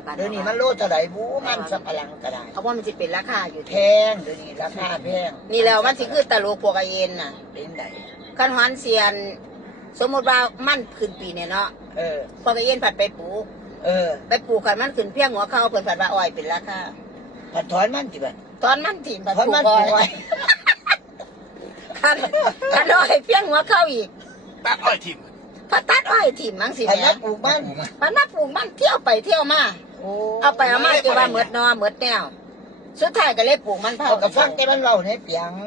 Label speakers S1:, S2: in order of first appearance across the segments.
S1: กัน
S2: เดี๋ยวนี้มันโลเท่าไหร่บูมันสับปะหลังก็ได้
S1: เอาว่ามันสิเป็นราคาอยู่
S2: แพงเดี๋ยวนี้ราคาแพง
S1: นี่แล้วมันสิคือตลกพวกไอเอ็นน่ะ
S2: เป็นไหน
S1: คันฮอนเซียน สมมติว่ามันขึ้นปีเนี่ยเนาะพวกไอเอ็นผัดไปปลูกไปปลูกกันมันขึ้นเพียงหัวเข้าเพิ่นผัดว่าอ้อยเป็นราคา
S2: ผัดถอนมันจิบัด
S1: ตอนมันถิ่มผัด
S2: ถอน
S1: ปลู
S2: มัน
S1: ก
S2: ป
S1: อ้
S2: ลูก
S1: อยคันอ้อยเพียงหัวเข้าอีก
S3: ตัดอ้อยทิ่ม
S1: พอตัดอ้อยถิ่มมั้งสิ
S2: ผัด
S1: แม่
S2: มาปลูกมัน
S1: มันมาปลูกมันเที่ยวไปเที่ยวมาเอาไปเอามาคือว่าเหมือดนอเหมือดแนวสุดท้ายก็เลยปลูกมันเผา
S2: เอากับฟังแต่มันเล่าในเปียง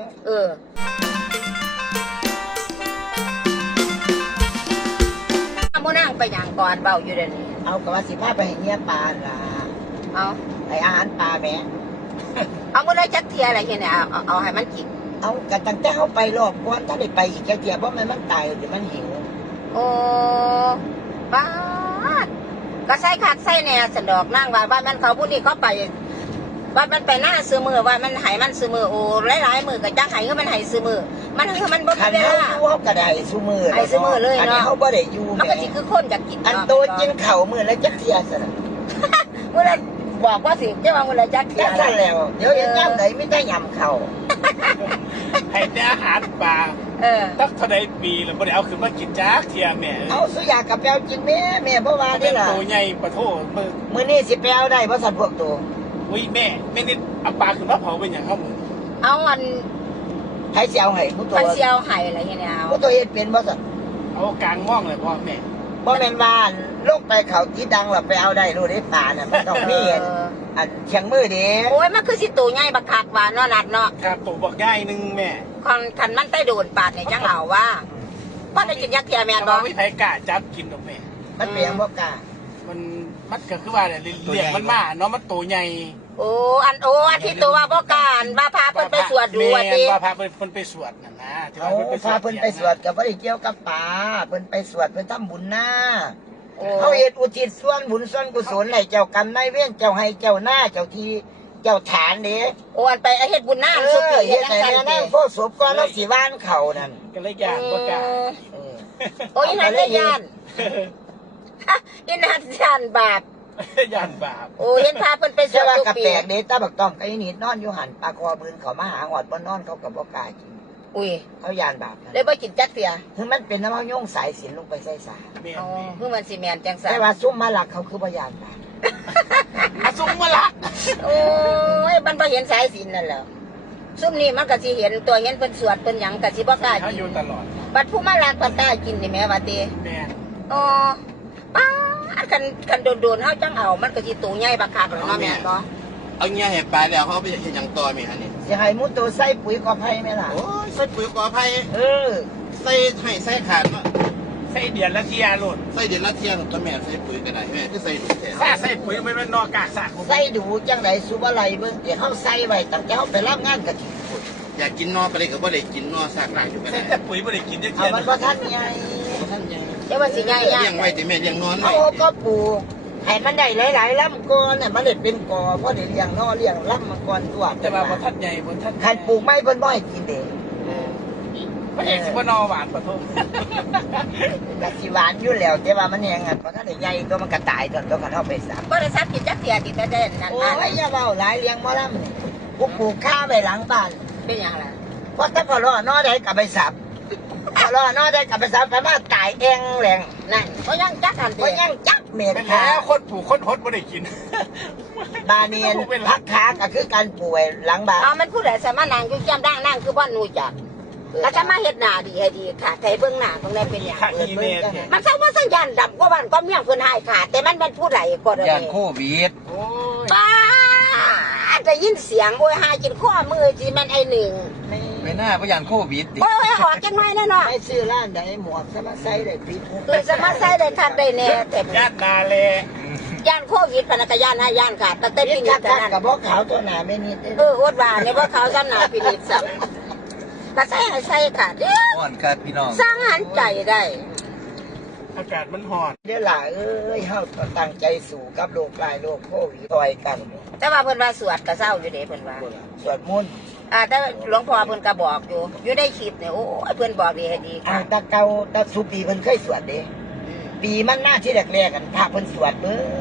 S1: โมนั่งไปอย่างก่อนเบาอยู่เดี๋ยวนี้
S2: เอากับว่าสิพาไปให้เงี้ยปลาล่ะ
S1: เอา
S2: ให้อาหารปลาแม่
S1: เอาเมื่อไรจักเทียอะไรเห็นเนี่ยเอาให้มันกิน
S2: เอากระตั้งแต่เขาไปรอบก่อนถ้าได้ไปอีกแค่เดียวเพราะมันตายหรือมันหิว
S1: โอ้บ้าดก็ใส่คักใส่แหน่สันดอกนั่งว่ามันเขาพูดนี่เขาไปว่ามันไปหน้าซื้อมือว่ามันหายมันซื้อมือโอ้หลายมือกับจังหายก็มันหายซื้อมือมันคือมันบ่
S2: ขั
S1: มี
S2: น
S1: เว
S2: เขา
S1: ลา
S2: อยู่เขากระไดซูมือ
S1: ให้ซุมื้อเลยเนาะ
S2: อันนี้เขาบ่ได้อยู่
S1: มัน
S2: แม่
S1: ก็สิคือคนอยากกิน
S2: อัน
S1: เนาะ
S2: โตกินเข่ามือแล้วจักเทียสนะ
S1: เมื่อไรบอกว่าสิเจ้าว่าเมื่อไรจักเทีย
S2: จักสั่นแล้วเดี๋ยวเห็นย่ำไหนไม่ได้ยำเข่า
S3: ให้แต่อาหารปลาตั้งเท่าใดปีแล้วบ่ได้เอาขึ้นมากินจักเทียแม่
S2: เอาสุยากับแปวกินแม่เพราะว่า
S3: เป็
S2: นี่
S3: น
S2: ล่ะ
S3: ตัวใหญ่ปะโถมือ
S2: มื้อนี้สิแปวได้เพราะสัตว์พวกตัว
S3: อุ้ยแม่นิดเอาปลาขึ้นมาเผาเป็นอย่างเข้ามือ
S1: เอาอัน
S2: ให้สิเอาให้ผู้ตัว
S1: พันเซียวไห่อะไรเงี้ยเอา
S2: ผู้ตัวเฮ็ดเป็นบ่สัตว์
S3: เอากลางม่องเลยพ่อแม่
S2: บ่แม่นว่าลงไปเขาที่ดังแล้วไปเอาได้รู้ได้ป่าน่ะมันต้องมีอันเชียงมือเด้
S1: โอ้ยมันคือสิตูใหญ่บักคักว่าเนาะนัดเนาะ
S3: ครับตัวบอกง่ายนึงแม่
S1: คันมันใต้โดนปาดในจังเอาว่าป้าได้กินยักษ์เทียแมน
S3: แต่
S1: บ่
S3: ว่าวิธีกล้าจับกินตรงแม่
S2: มันเปียงบ่กล้า
S3: มันก็คือว่าเลี้ยงมันมาเนาะมันตัวใหญ่
S1: โอ้อันที่ตัวว่าบ่การว่าพาเพิ่นไปสวดดูว่าติ
S3: ว่าพาเพิ่นไปสวดน่ะนะที่
S2: เอา
S3: ว่า
S2: พาเพิ่นไปสวดก็บ่ได้เกี่ยวกับป่าเพิ่นไปสวดเพิ่นทำบุญหน้า
S1: โอ้
S2: เขาเฮ็ดอุทิศส่วนบุญส่วนกุศลให้เจ้ากรรมนายเวรเจ้าให้เจ้าหน้าเจ้าที่เจ้าฐานเด้
S1: โอ้อันไปเฮ็ดบุญน้ำสุด
S2: เฮ็ดให้แม่นางโพธิ์ศพก่อนแล้วสิว่านเขานั่น
S3: ก็เลยยากบ่กล้า
S1: โอ้ยนั่นได้ย่านอีนั่นย่านบาป
S3: ย่านบาป
S1: โอ้เห็นพาเพิ่นไปส
S2: เชื่
S1: ว
S2: อ
S1: ด
S2: ว่า
S1: ทุก
S2: กระ
S1: ปี
S2: แปลกเด้ตาบักต้อมก็อีนี่นอนอยู่หันปลาคอบืนเขามาหาหอดบ่นอนเขาก็บ่กล้ากิน
S1: อุ้ย
S2: เขาย่านบาป
S1: ได้บ่กินจักเทีย
S2: คือมันเป็นน้ำเฮาโยงสายศีลลงไปใส่สา
S3: แม่
S1: อ๋อ
S3: แม่
S1: คือมันสิแม่นจังซั่
S2: แต่
S1: น
S2: ว่าซุ่มมาหลักเขาคือบ่ย่านบาป
S3: อาซุงมาละ
S1: โอ้ยมันบ่เห็นสายศีลนั่นแหละซุมนี้มันก็สิเห็นตัวเห็นเพิ่นสวดเพิ่นหยังก็สิบ่กล้า
S3: เขา
S1: กิน
S3: อยู่ตลอด
S1: บัดผู้มาลากปันได้กินนี่แม่ว่าติ
S3: แม่
S1: อ๋อป้าดคันโดนๆเฮาจังเอามันก็สิตูใหญ่บักคักแล้วเนาะแม่เนาะ
S4: เอาเงี้ยเห็ดปลาแล้วเขาไปเห็นอย่างต่อมีอันนี้
S2: สิให้หมูตัวใส่ปุ๋ยกอไผ่แม่ล่ะ
S4: โอ้ยใส่ปุ๋ยกอไผ่
S2: เออ
S4: ใส่ให้ใส่ขาดเนาะ
S3: ใส่เดือนละเทียโลด
S4: ใส่เดือนละเที่ยงตัวแม่ใส่ปุ๋ยก็ได้แม่ก็ใส่ดูแท้
S3: ถ้าใส่ปุ๋ยไม่เป็นนอกากสาก
S2: ใส่ดูจังไดสุบ่ไหลเบิ่งที่เฮาใส่ไว้ตั้งแต่เฮาไปรับงานกะทิ
S4: อยากกินนอไปเลยก็บ่ได้กินนอซากหลากอยู่ก็
S3: ใส่
S4: ได้
S3: แต่ปุ๋ยไม่ได้กินจะ
S2: เอา
S3: เทียน
S2: มันบ่ทันใหญ่
S4: ท่านยัง
S1: แต่ว่าสิใหญ่
S4: เลี้ยงไว้แต่แม่เลี้ยงนอนไว้
S2: เอาก็ปลูกให้มันได้หลายๆลำก่อนน่ะมันได้เป็นกอเพราะได้เลี้ยงนอเลี้ยงลำมาก่อนตัว
S3: แต่ว่าบนทัดใหญ่บนทัด
S2: คันปลูกไม้เพิ่นบ่ให้กินเด้
S3: พระเอกสิบนอหวานปะโท
S2: ก็สิหวานอยู่แล้วแต่ว่ามันแฮงอ่ะเพราะถ้าได้ใหญ่ตัวมันก็ตายตอนตัวคันเฮาไปสับ
S1: บ่ได้ซับกินจักเทียติแต่เด่นนั่น
S2: โอ้
S1: นั่น
S2: ยอย่าเว้าหลายเลี้ยงหมอลำนี่กูปลูกข้าวไว้หลังบ้าน
S1: เป็นหยังล่ะ
S2: เพราะถ้าพอรอนอได้กลับไปสับพอรอนอได้กลับไปสับไปมาตายเองแหลง
S1: นั่นบ่ยังจักอัน
S2: เพราะยังจักเม็ด
S3: เป็น
S2: ขา
S3: แค่คนปลูกคนฮดไม่ได้กิน
S2: บาเนียนพักขาก็คือการป่วยหลังบ้าน
S1: เอามันผู้ใดสามารถนั่งอยู่จ้ำนั่งคือบ่รู้จักก็จะมาเฮ็ดหน้าดีให้ดีค่ะแต่เบิ่งหน้าตรงนั้นเป็นหยัง
S3: ขาขี้เมนเนี่ย
S1: มันเศร้าว่าสัญญาณดับกว่าบ้านก็เมี่ยงเพิ่นหายขาดแต่มันเป็นผู้ใดก็ได้
S4: ย่านโควิด
S3: โอ้ย
S1: ป้าได้ยินเสียงโอ้ยหากินข้อมือสิมันไอ้หนึ่ง
S4: ไม่น่าเพราะย่านโควิดดิ
S1: โอ้ยออกจังไงแน่นอน
S2: ไม่ซื้อร้านใดหมวกสมาใส่ได้ปิด
S1: คือสมาใส่ได้ทัดได้แน่แต่
S3: ญาตินาเล
S1: ย่านโควิดพนักย่านให้ย่านขาดแต่
S2: ปิ
S1: ปี
S2: ด
S1: นี้
S2: คัก
S1: เท่า
S2: คัก
S1: นั้น
S2: กับบอกขาวตัวหนาไม่นิด
S1: อวดว่าเนี่ยว่าเขาซ้ำหนาปีนี้ซ้ำก็ใส่ให้ใส่ขาดเด้อ
S4: อ่อนครับพี่น้อง
S1: สร้างหันใจได้
S3: อากาศมันห่อน
S2: เดี๋ยวล่ะเอ้ยเฮาต้องตั้งใจสู้กับโรคร้ายโรคโควิดต่อยกัน
S1: แต่ว่าเพิ่นว่าสวดก็เศร้าอยู่เด้เพิ่นว่า
S2: สวดมนต์
S1: แต่หลวงพ่อเพิ่นก็บอกอยู่ได้คลิปเนี่ยโอ้ยเพิ่นบอกดีให้ดี
S2: อ่าตาเก่าตาสุปีเพิ่นเคยสวดเด้ปีมันหน้าที่แรกๆกันพระเพิ่นสวดเบ้อ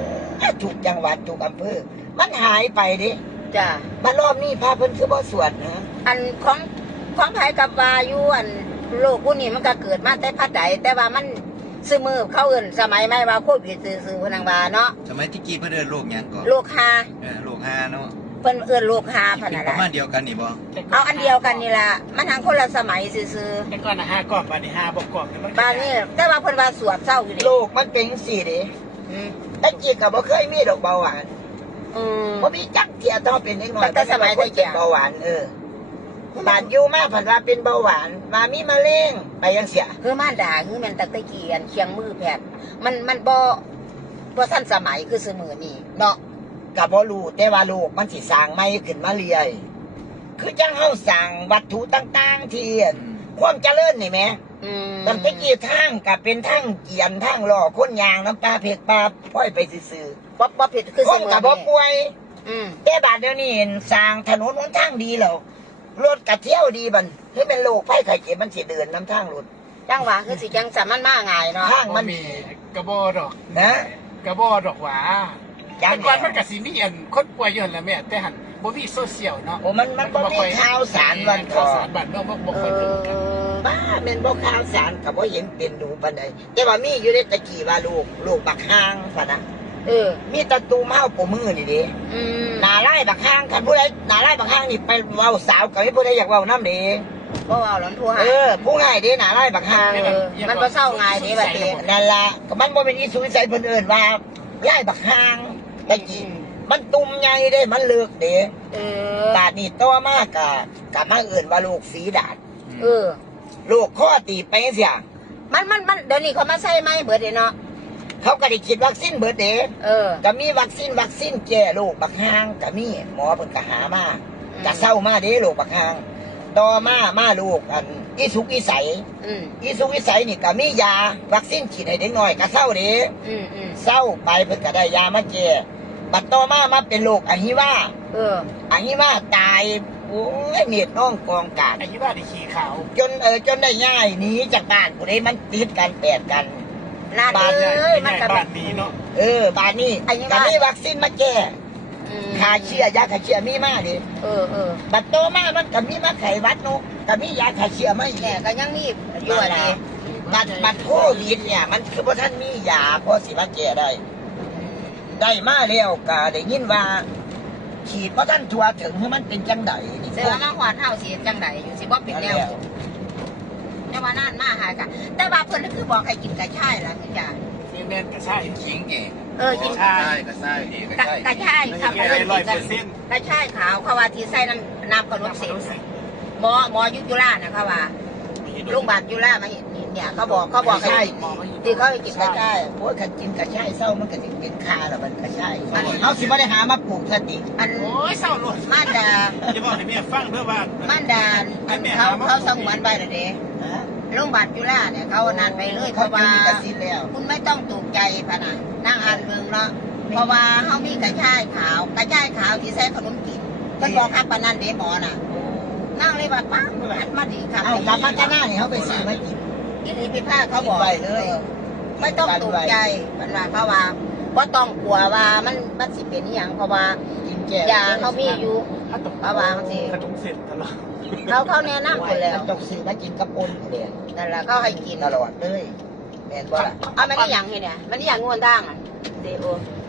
S2: ทุกจังหวัดทุกอำเภอมันหายไปดิ
S1: จ้ะ
S2: มารอบนี้พาเพิ่นคือบ่สวดนะ
S1: อันของไผกับวาอยู่อันโลกผู้นี้มันก็เกิดมาแต่พัดใดแต่ว่ามันซื้อมือเขาเอื่นสมัยไม่ว่าโควิดซื้อพนังวาเนาะ
S4: สมัยที่กี้เพื่อนเดินโลกหยังก่อน
S1: โลกฮา
S4: โลก5เนาะ
S1: เพิ่นเอื่นโลกฮาพ
S4: เป็น
S1: นัน
S4: ประมา
S1: ละ
S4: ณเดียวกันนี่บ่
S1: เอาอันเดียวกันนี่ล่ะมันทางคนละสมัยซื้อ
S3: แต่ก่อนนะ5กล่องบาทนี่5บ่กล่องเนี่ยมัน
S1: ๆบ้านนี้แต่ว่าเพิ่นว่าสวดเศร้าอยู่ดิ
S2: โลกมันเป็นจังซี่เด้
S1: อืม
S2: ตะกี้ก็บ่เคยมีดอกเบาหวาน
S1: อืม
S2: บ่มีจักเที่ยต้องเป็นเด็กน้อย
S1: แต่สมัย
S2: คน
S1: ตะกี้
S2: เป็นเบาหวานบาดอยู่มาผันว่าเป็นเบาหวานมามีมะเร็งไปยังเสีย
S1: คือม่านด่าคือแม่นตะเกียนเคียงมือแพทย์มันบ่ทันสมัยคือซื้อมือนี่เนาะ
S2: ก็บ่รู้แต่ว่าโลกมันสิสร้างใหม่ขึ้นมาเรื่อยคือจังเฮาสร้างวัตถุต่างๆที่ความเจริญนี่แหม
S1: อืม
S2: ตั้งแต่กี้ทางก็เป็นทางเกียนทางล้อคนยางน้ำปลาเผ็ดปลาพ้อยไปซื่อ
S1: บ่ผิดคือ
S2: ๆค
S1: ซื้อน มือ
S2: ก็บ่
S1: นี่
S2: ป่วย
S1: อืม
S2: แต่บาดเดี๋ยวนี้สร้างถนนหนทางดีแล้วรถก็เที่ยวดีบัดคือเป็นโรคภัยไข้เจ็บมันสิเดินน้ำทางรถ
S1: จังหวะคือสิจังสามันมาง่ายเนาะ
S2: ทาง
S3: มั
S2: มัน น
S3: มีกระบอดอก
S2: นะ
S3: กระบอดอกหว่า
S2: จั
S3: แต่
S2: ง
S3: ก่อน
S2: แห
S3: มัน
S2: ละ
S3: ก็สิมีอันคนป่วยอยู่หั่นล่ะแม่แต่หันบ่มีโซเชียลเนาะ
S2: โอ้มันบ่มีข่าวสารวัน
S3: ข่า
S2: ก่
S3: ว
S2: อ
S3: สาร
S2: น
S3: บ้านเมืองบ่
S1: เอ
S3: ค่อยถึงกัน
S1: อ
S2: บ้าแม่นบ่ข่าวสารก็บ่เห็นเป็นดูปานใดแต่ว่ามีอยู่ในตะกี้ว่าลูกบักฮางพุ่นน่ะ
S1: เออ
S2: มีตะตูมเฮาปมือนี่เด้
S1: อืม
S2: หน้าไร่บักฮางคันผู้ใดหน้าไร่บักฮางนี่ไปเว้าสาวก็มีผู้ใดอยากเว้านำเด้
S1: บ่เอาหลอนทั่วหา
S2: ผู้ง่ายเด้หน้าไร่บักฮาง
S1: มันบ่เศร้าง่ายเด้บัดนี้
S2: นั่นล่ะก็มันบ่เป็นอีสุวิสัยเพิ่นเอิ้นว่าไร่บักฮางตะกี้มันตุ่มใหญ่เด้มันเลิกเด้
S1: เออ
S2: ดาดนี่ต่อมากะมาเอิ้นว่าลูกฝีดาด
S1: เออ
S2: ลูกข้อตีบไปจังซี่
S1: มันเดี๋ยวนี้เขามาใส่ไม้เบิดเลยเนาะ
S2: เขาก็ได้ฉีดวัคซีนเบิดเด้
S1: เออ
S2: ก็มีวัคซีนแก้โรคบักฮางก็มีหมอเพิ่นก็หามาก็เศร้ามาเด้โรคบักฮางต่อมาลูกอันอีสุกอีใส
S1: อืม
S2: อีสุกอีใสนี่ก็มียาวัคซีนฉีดให้เด็กน้อยก็เศร้าเด้
S1: อืม
S2: เศร้าไปเพิ่นก็ได้ยามาแก้บัดต่อมาเป็นโรคอะฮิวา
S1: เออ
S2: อะฮิวาตายโอ้ยเมียดน้องกองกาด
S3: ไอ้ที่ว่าได้ขี้ขาว
S2: จนได้ง่ายหนีจากบ้านผู้ใดมันติดกันแปดกัน
S1: นั่น
S2: บ้าน
S1: เอ้ยมันก็
S3: บ้านนี้เนาะ
S2: บ้านนี้
S1: อะฮิ
S2: ก็
S1: วา
S2: มีวัคซีนมาแก้ฆ่าเชื้อยาฆ่าเชื้อมีมาดิ
S1: เออ
S2: บัดโตมามันก็มีมาไขหวัดนกก็มียาฆ่าเชื้อมาอี
S1: แม่
S2: ก
S1: ก็ยังมีอยู่อันนี้
S2: บัดโควิดเนี่ยมันคือบ่ท่านมียาพอสิมาแก้ได้มาแล้วก็ได้ยินว่าฉีดบ่ท่านทั่วถึงมันเป็นจังไดนี่
S1: แต่ว่ามาหอดเฮาสิจังไดอยู่สิบ่เป็นแล้วแต่ว่านานมาหายกันแต่ว่าเพิ่นคือบอกให้กินกระชายล่ะคือจ้ะ
S3: แม่นก็ใช่
S4: ขิงเก๋
S1: กิน
S4: ใช่ก็ใช่ดีก็ใช่
S1: กระชายครับ
S3: แก่ได้100%
S1: กระชายขาวเขาว่าที่ใส่น้ำกระลบเสมหมอยุจุฬานะเขาว่าโรงพยาบาลจุฬามาเนี่ยเขาบอกให้ที่เขาให้กินกระชาย
S2: เพราะคันกินกระชายเศร้ามันก็สิเป็นคาแล้วมันกระชายเฮาสิบ่ได้หามาปลูกสติ
S1: อัน
S3: โอ้ยเศร้าโลด
S1: ม่านดา
S3: จะบอกให้แม่ฟังเด้อว่า
S1: ม่านดาอันเขาสงวนไปเลยเด้โรงพยาบาลจุฬาเนี่ยเขานานไปเลยเพ
S2: เขา
S1: ราะ
S2: จะ
S1: ว่า
S2: มีกระซิบแล้ว
S1: คุณไม่ต้องตกใจพะนะนั่งอ่านเมืองเนาะเพราะว่าเขามีกระชายขาวที่ใส่ขนมจีนเพิ่นบอกครับปานนั้นเด้หมอน่ะนั่งเลยว่าป้าหัดมาดีครับ
S2: เอากลับมาจะหน้านี่เขาไปซื้อมากิน
S1: กินพิพาเขาบอก
S2: ไปเลย
S1: ไม่ต้องตกใจมันว่าเขาว่าบ่ต้องกลัวว่ามันสิเป็นอหยังเพราะว่า
S2: กินแก่
S1: ยาเขามีอยู่
S3: ถ้าตก
S1: ประมาณสิ
S3: กระทุงเสร็จตลอด
S1: เขาแนะนำไปแล้ว
S2: ต้องซื้อมากินกระปุนเดีย
S1: นั่นแหละเขาให้กิน
S2: ตลอดเลยแม่นบ่ล่ะ
S1: เอามันนี่อย่างนี่เนี่ยมันนี่อย่างงวนด่างอ่ะเดโอ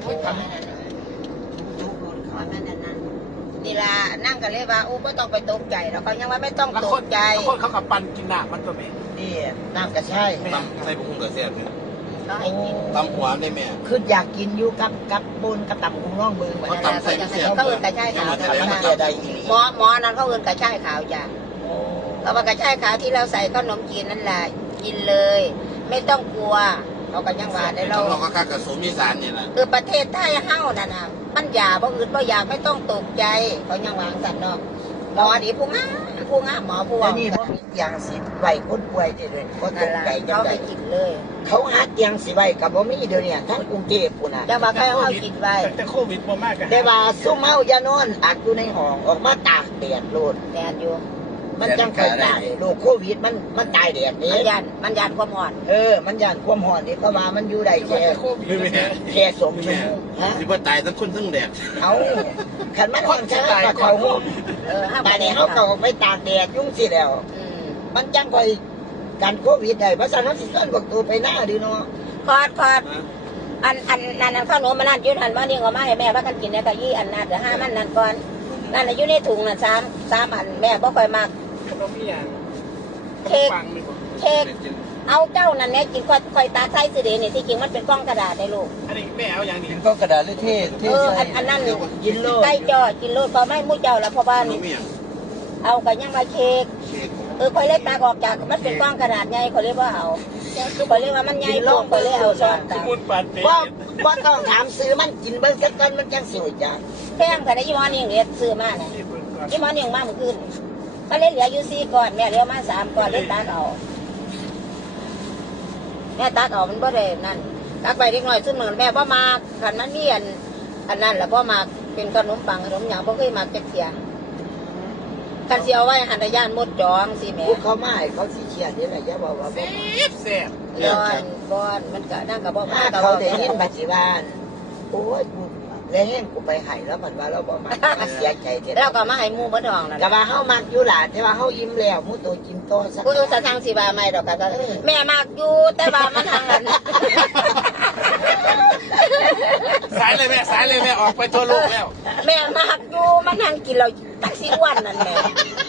S1: นี่ล่ะนั่งกันเลยว่าโอ้ไม่ต้องไปตกใจแล้วเขายังว่าไม่ต้อง
S3: แล้ว
S1: ต
S3: ค
S1: ก
S3: น
S1: ใจ
S3: เขากับปันกินหนักมันตัวแม่
S2: นี่น้ำกระชาย
S4: ตำใส่บุ้งกระเสียบเนี่ย
S1: เขาให้กิน
S4: ตำหัวได้แม่
S2: คืออยากกินอยู่กับปุนกับตับกุ้งน้องเบิ่ง
S4: เขาตำใส่เสียบ
S1: เขาเอื่นกระชายขาว
S2: มันแก่ได้อีหลี
S1: หมอนั้นเขาเอื่นกระชายขาวจ้ะเพราะว่ากระชายขาวที่เราใส่ขนมจีนนั่นแหละกินเลย ไม่ต้องกลัวเขาก็ยังว่าได้เรา
S4: เราก็ค่ากระสุนมีสารนี่แหละ
S1: คือประเทศไทยเฮานั่นน่ะมันอย่าบ่อื่นบ่อยากไม่ต้องตกใจเขายังวางสัตว์เนาะหมอดีผู้งามหมอผู้
S2: แล้
S1: ว่าว
S2: นี่บ่มีเตียงสิไว้คนป่วยเด้อบ่ต
S1: นั่น
S2: ก
S1: ล่ะ
S2: ใจจั
S1: เขา
S2: ง
S1: ไป
S2: ได๋
S1: กินเลย
S2: เขาหาเตียงสิไว้ก็บ่มีเดี๋ยวนี้ทั้งกรุงเทพพุ่นน่ะ
S1: แต่ว่าเขาเอากินไว้
S3: แต่โควิดบ่มากกัน
S2: แต่ว่าซุ่มเฮาอย่านอนอัดอยู่ในห้องออกมาตากแดดโลด
S1: แดดอยู่
S2: มันจังค่อยตายโรคโควิดมันตายแดด
S1: มั
S2: นี่
S1: นยันความอ่อน
S2: มันย่านความร้อนนี่เพราะว่ามันอยู่ได้แค่ แค่2 ชั่วโมงฮะ
S4: สิว่าตายทั้งคนทั้งแดด
S2: เอาขันมันอ่อนช้ากับเขาห่ม
S1: ห้าม
S2: ป่านนี้เขาก็ออกไปตากแดดยุ่งสิแล้ว มันจังค่อยกันโควิดได้เพราะฉะนั้นสิส่วนบอกตัวไปหน้าดีเนาะ
S1: คอดอันนั้นข้าวหนูมันนั่นยืนหันมานี่ก็มาให้แม่ว่ากันกินเนี่ยก็ยี่อันนั่นเดี๋ยว5มันนั่นก่อนนั่นอยู่ในถุงน่ะ3อันแม่บ่ค่อยมัก
S3: ขนมอีหยัง
S1: เค้ก
S3: ปังนี่บ่
S1: เค้กเอาเจ้านั่นแม่กินค่อยตาใส่สิเดนี่ที่จริงมันเป็นกล้องกระดาษได้ลูก
S3: อันนี้แม่เอาอย่างนี้
S2: กินก็กระดาษหรือเทศ
S1: อันนั้น
S2: กินโลด
S1: ใกล้จอกินโลดพอไม่มู่เจ้าแล้วเพราะว่า
S4: ขน
S1: นี่
S4: มอีหยัง
S1: เอากันยังมาเค้ก
S4: เค้ก
S1: ค่อยเล็กตากออกจากมันเป็นกล้องกระดาษใหญ่ค่อยเรียกว่าเอาค่อยเรียกว่ามันใหญ่โลกค่อยเรียกเอาซ้อน
S3: ส
S1: ตา
S3: มุนปาเต้
S2: ว่าต้องถามซื้อมันกินเบิ้งสักก้อนมันจังสิวจ้ะ
S1: แพงแต่ในยี่ห้อนี้เรียกซื้อมาเนี่ย
S3: ที่เพิ่นก่อน
S1: ยี่ห้อนี้มาเมื่อคืนก็เลยเหลืออยู่4ก้อนแม่เหลือมา3ก้อนเลยตักเอาแม่ตักเอามันบ่ได้นั่นตักไปเล็กน้อยซึ่งเหมือนแม่บ่มาขันมันมีอันนั้นแหละบ่มาเป็นขนมปังขนมหยังบ่เคยมาจักเที่ยกันสิเอาไว้หันระยานมดจองสิแม่
S2: พวกเขาไม่เขาสิเชียร์นี่แหละอย่าบอกว่าบ่
S3: แซ่บ
S1: บอนมันก็นั่งกับบ่มา
S2: ถ้า
S1: กับ
S2: เขา
S1: บ่
S2: ได้ยินบัจิบานโอ้ยกูแล้วแห้งกูไปไห้แล้วมันว่าเราบ่มาเสียใจเท่า
S1: แล้วก็มาให้หมู่บ่ดองนั่น
S2: ก็ว่าเฮามักอยู่ล่ะแต่ว่าเฮายิ้มแล้วมู้ตัวกินโตซะ
S1: กูต้องสั่งสิว่าไม่ดอกก็แม่มักอยู่แต่ว่ามันทางนั้น
S3: สายเลยแม่สายเลยแม่ออกไปทั่วโลกแล้ว
S1: แม่มักอยู่มันทางกินเราตักสิอ้วนนั่นแหละ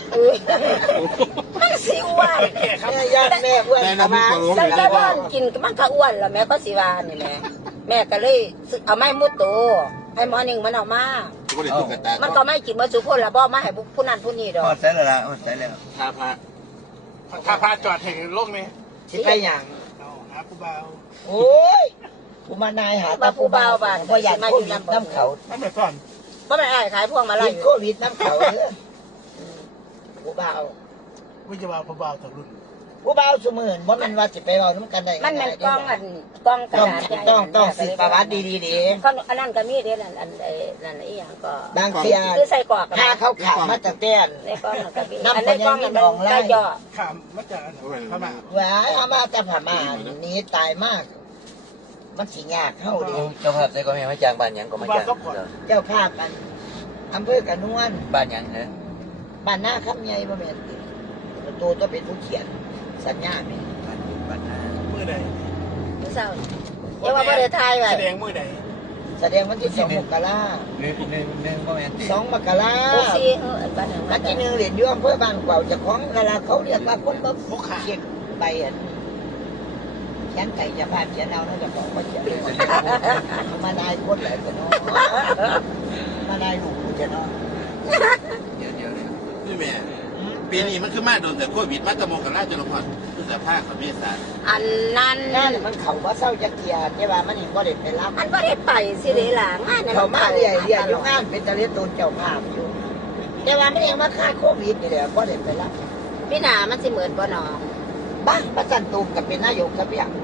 S1: มันสิอ้วน
S3: แก่ครับ
S2: แม่ย่านแม่อ้วน
S4: แต่
S2: เข้า
S4: น้ำมัน
S2: มา
S4: ก็ลง
S1: แต่
S4: อยู่
S1: ก็
S4: แล้ว
S1: ว่ากินมันก็อ้วนแล้วแม่ก็สิว่านี่แม่แม่ก็เลยเอาไม้มุดโตให้หมอหนึ่งมันเอามา
S4: ก็ได้ตุ๊กตา
S1: มันก็ไม่กินมาสุคนละบ่มาให้ผู้นั้นผู้นี้ดอก
S2: หมดใส่แล้วล่ะหมดใส่แล้ว
S4: ทาพระ
S3: ถ้าพาจอดแห่งโลกนี้
S2: สิไปหยัง
S3: เอาหาผู้เบา
S2: โอ้ยผู้มานายหาตาผู้บ่าวบ้านบ่อยากโควิดน้ำเขา
S3: มันไม่ซ่อน
S1: เพราะมันอ้ายขายพวงมาลั
S2: ติ
S1: ย
S2: ดโควิดน้ำเขาเด้อผู้บ่าว
S3: วิจารณ์ผู้เบาตะรุ่น
S2: ผู้บ่าวสมื่นบ่แม่นว่าสิไปเว้านำกันได้
S1: มันเป็นกล้องกล้องกระ
S2: ต้อง
S1: ดาษใหญ่
S2: ต้องสิประวัติดีๆดี
S1: เขาอันนั้นก็มีเด้ออันนั่นอีหยังก็
S2: บางเที่ย
S1: คือใส่กรอกกัน
S2: ถ้าเขาขามาตั้งแต่
S1: ในกล้องก็มี
S2: น้ำ
S1: อันในกล้องมันได้ย่อ
S3: ขามมาจากอันพม่า
S2: ว่าเอามาแต่พม่าหนี้ตายมาก มันสิยากเข้าเดียว
S5: เจ้าภาพใส่ก็แม่มาจ้างบ้านหยังก็มาจ้าง
S2: เจ้าภาพกันอำเภอกระนวล
S5: บ้านหยังเหรอ
S2: บ้านหน้าคำใหญ่บ่แม่นติตัวต้องเป็นผู้เขียนสัญญาแม่
S5: บ้านนา
S3: มือใด
S1: ผู้เศร้าเดี๋ยวว่าบ่ได้ทายไว้
S3: แสดงมือใด
S2: แสดงวันที่2 มกรา
S5: หนึ่งก็แม่นติ
S2: 2 มกรา
S1: ผู้ซีเฮ้อบ้านหนึ่ง
S2: วันที่1เหรียญอยู่อำเภอบ้านเก่าเจ้าของเวลาเขาเรียกว่าคนบ่เขียนใบอันเขียนไก่จะพาเขียนเอานะเจ้าของบ่เขียนเลยมาได้คนหลายคนเนาะมาได้ลูกผู้จะเนาะ
S5: เดี๋ยว
S4: นี่แม่ปีนี้มันคือมาโดนแต่โควิดมาตะโมกันราชนครคือแต่ภาคเมษา
S1: อันนั้น
S2: นั่นมันเขาว่าเศร้าจักเทียใช่ป่ะมันนี่ก็ได้ไปรับ
S1: มันบ่ได้ไปสิเด้ล่ะงานนั้น
S2: เขามาเรียอยู่งานเป็นตะเลตูนเจ้าภาพอยู่แต่ว่ามันเองมาค่าโควิดนี่แหละก็ได้ไปรับ
S1: พี่หนามันสิเหมือนบ่หนอ
S2: บ้างพระจันทร์ตูมกับเป็นนายกครับอย่าง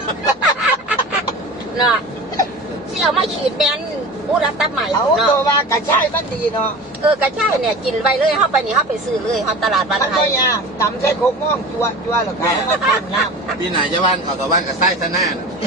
S1: เนาะสิเอามาฉีดแบนผู้รับตับใหม่
S2: เอา
S1: เนาะ
S2: ตัวว่ากระชายมันดีเนาะ
S1: กระชายเนี่ยกินไปเลยเฮาไปนี่เฮาไปซื้อเลยเฮาตลาดบ้าน
S2: มัน
S1: ไท
S2: ก็
S1: ย
S2: ยากตำใส่โคกม่องจัวแล้วก็เอามาทำน้
S4: ปีหน้าจะว่านเขากับว่านกับไส้ซะหน้า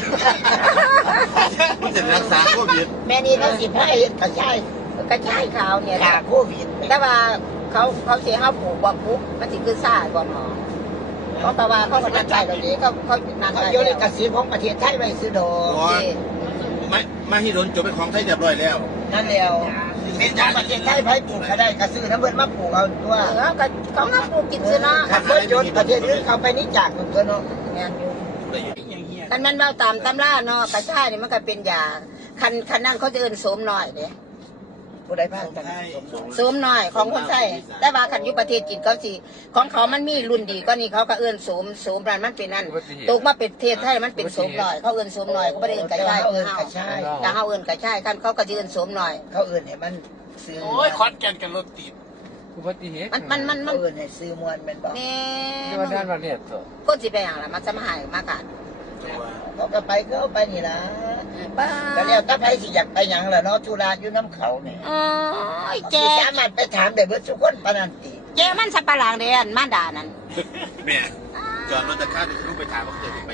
S4: มันจะรักษาโควิด
S2: ำแม่นี่เขาสิพาเห็ดกระชาย
S1: กระชายขาวเนี่ย
S2: ขาโควิด
S1: แต่ว่าเขาสิเฮาปลูกบ่ปุ๊บมันสิคือซ่าก่อนหมอเพราะแต่ว่าเขาก็นั่นใจตรงนี้เขานั่น
S2: เขา
S1: ใจ
S2: โยนกระสีของประเทศไทยไปซื้อดอก
S4: มาฮิโดนจบเป็นของไทยเรียบร้อยแล้ว
S2: นั่นแล้วเป็นของประเทศไทยไผปลูกก็ได้กระซื้อน้ำเบิ่นมาปลูกเอาตัว
S1: เขามาปลูกกินซื้อเนาะ
S2: ขับรถยนต์ประเทศอื่นเขาไปนี่จากมันตัวเนาะ
S1: แม่นอยู่
S3: อย่างเงี้ย
S1: คันมันเว้าตามตำราเนาะกระชายนี่มันก็เป็นยาคันนั้นเขาจะเอิ้นโสมน้อยเด้
S2: ผู้ใดพากัน
S1: โสมน้อยของคนไทยแต่ว่าคันอยู่ประเทศจีนเขาสิของเขามันมีรุ่นดีก็นี่เขาก็เอิ้นโสมนั่นมันเป็นนั่นตกมาเป็นประเทศไทยมันเป็นโสมน้อยเขาเอิ้นโสมน้อยเขาบ่ได้เอิ้นกระชาย
S2: เขาเอิ้นกระชาย
S1: แต่เขาเอิ้นกระชายคันเขาก็สิเอิ้นโสมน้อย
S2: เขาเอิ้นให้มันซื้อ
S3: โอ้ยคอนแกนกันรถติด
S5: อุบัติเหตุ
S1: มัน
S2: เขาเอิ้นให้ซื้อมวลแม่นบ่
S1: แม่
S5: ที่ว่าด้านประเทศตัว
S1: ก็สิไปหยังล่ะมันจะมาหายมากัด
S2: เขาก็ไปก็เอาไปนี่ล่ะ
S1: ป้า
S2: ก็แล้วถ้าไผสิอยากไปหยังล่ะเนาะธุระอยู่น้ำเขานี่
S1: อ๋อ
S2: สิ
S1: แจ๊
S2: สามารถไปถามได้เบิดทุกคนปานนั้นติ
S1: เจ้มันสับปะหลังเดนมาด่านั่น
S4: แม่จอดรถตะข้ามจะรู้ไปถามว่าเคยไป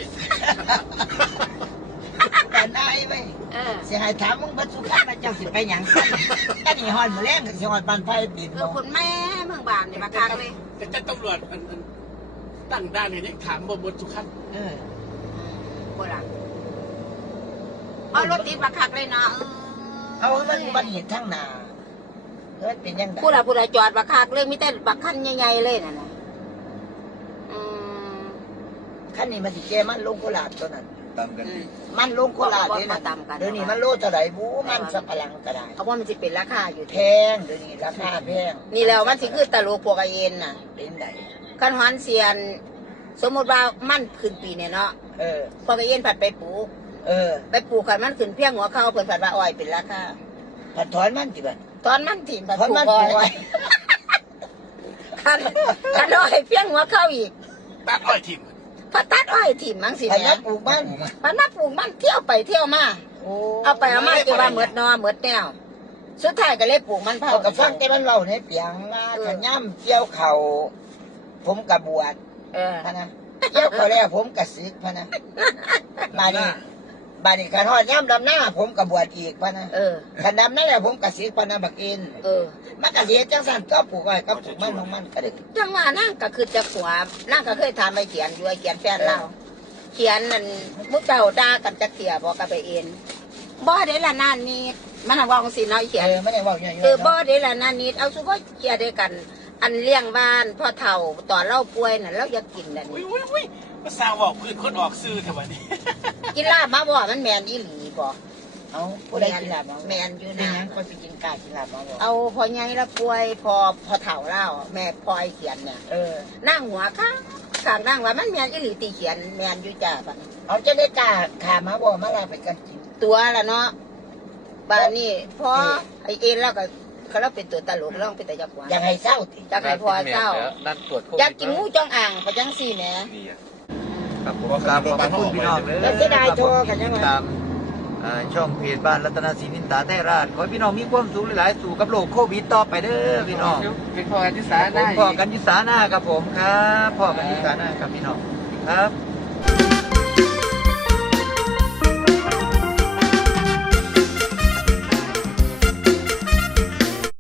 S2: แต่นายไป
S1: เออ
S2: เสียหายถามมึงปัจจุบันเจ้าสิไปหยังกันนี่ฮอดมื้อแรงก็สิฮอดบ้านไฟปิด
S1: เออคุณแม่เมืองบานนี่มาคักเลย
S3: แต่เจ้าตำรวจตั้งด่านเนี่ยยังถามบ่หมดทุกขั้น
S1: โบราณเอารถติดมาคักเลยเนาะ
S2: เอามันเห็นทางหน้าเป็นยังไง
S1: ผู้ใดจอดมาคักเลยมีแต่บักคันใหญ่ๆเลยน่ะนะอืม
S2: คันนี้มันสิแกมันลงโคราชตัวนั้น
S5: ตามกันดี
S2: มันลงโคราชนี่นะเดี๋ยวนี้มันโลเท่าไหร่บูมันสับปะหลังก็ได้
S1: เขาว่ามันจะเป็นราคาอยู่
S2: แพงเดี๋ยวนี้ราคาแพง
S1: นี่แล้วมันสิคือตลกพวกไอเอ็นน่ะ
S2: เป็นไหน
S1: คันหอนเสียน สมมติว่ามันขึ้นปีเนี่ยเนาะ
S2: เออ
S1: พวกไอเอ็นผัดไปปลูก
S2: เออ
S1: ไปปลูกขันมันขึ้นเพียงหัวเข้าเพิ่นผัดว่าอ้อยเป็นราคา
S2: ผัดถอนมันติบัด
S1: ตอนมันถิ่มผัด
S2: ถอน
S1: ปลู
S2: มัน
S1: ก
S2: ป
S1: อ้
S2: ลู
S1: อก
S2: ไว้
S1: ยคันอ้อยเพียงหัวเข้าอีก
S3: ตัดอ้อยทิ่ม
S1: ผัดตัดอ้อยถิ่มมั้งสิ
S2: ผัด
S1: แหม่
S2: มาปลูกมัน
S1: ผัดมาปลูกมันเที่ยวไปเที่ยวมา
S2: โอ้
S1: เอาไปเอามาจะว่าเหมือดนอเหมือดแนวสุดท้ายก็เลยปลูกมันเผา
S2: เอากับฟังแต่มันเล่าในเปียงว่าขย่ำเกี่ยวเข่าผมกับบวช
S1: เออ
S2: พะนะเกี่ยวเขาแล้วผมกระซึกพะนะบาดนี้ขันหอดย่ำดำหน้าผมกับบวชอีกพะนะ
S1: เออ
S2: ขันดำนั่นแหละผมกระซึกพะนะบักอิน
S1: เออ
S2: มันกระเดียจังสันก็ปลูกไว้ก็ปลูกมันของมันก็ได้
S1: จังว่านั่งก็คือจะขวานั่งก็เคยทำไปเขียนอยู่ไอ้เขียนแฟนเราเขียนนั่นมุกเจ้าด่ากันจะเขียบอกกับไปเอ็นบ่ได้ละนานนี้มันว่าของสิเนาะไอ้เขียน
S2: ไม่ได้บอกอย่างนี้
S1: บ่ได้ละนานนี้เอาสุก็เขียด้วยกัน อันเลี้ยงบ้านพ่อเฒ่าตอนเราป่วยน่ะเราอยากกินนั่น
S3: อุ้ยมาสร้างบอกพื้นคนออกซื้อเถอะวันนี้
S1: กินลาบมาบ่มันแม่นอีหลีบ่
S2: เอาผู้ใดกินหลับ
S1: แม่นอยู่
S2: นี่
S1: นะ
S2: ยังคนไปกินกากินหลับมาบอก
S1: เอาพอใหญ่ละป่วยพอเฒ่าเล่าแม่พลอยเขียนเนี่ย
S2: เออ
S1: นั่งหัวข้างข้างนั่งว่ามันแม่นอีหลีตีเขียนแม่นอยู่จ้าบัด
S2: เอาจะได้กาขามาบอกมาลาไปกันกิน
S1: ตัวละเนาะบ้านนี้พอไอเอ็นแล้วก็เขาเราเป็นตัวตลกเราเป็นแต่ยักษ์หวาน
S2: อยากให้เศร้าติ
S1: อยากให้พอเจ้า
S5: นั่นตรวจโควิด
S1: อยากกินงูจงอ่างไปจังสี่แหม
S5: ดีอะครับผมกราบขอบคุณพี่น้องเลย
S2: แล้วเสียดายโทรกันยังไง
S5: ตามช่องเพจบ้านรัตนศรีนินตาไต้ราชขอให้พี่น้องมีความสุขหลายๆสู่กับโลกโควิดต่อไปเด้อพี่น้อง
S3: เป็นพอกันที่สา
S5: ผมพ่อกันยุสาหน้าครับผมครับพ่อกันยุสาหน้าครับพี่น้องครับ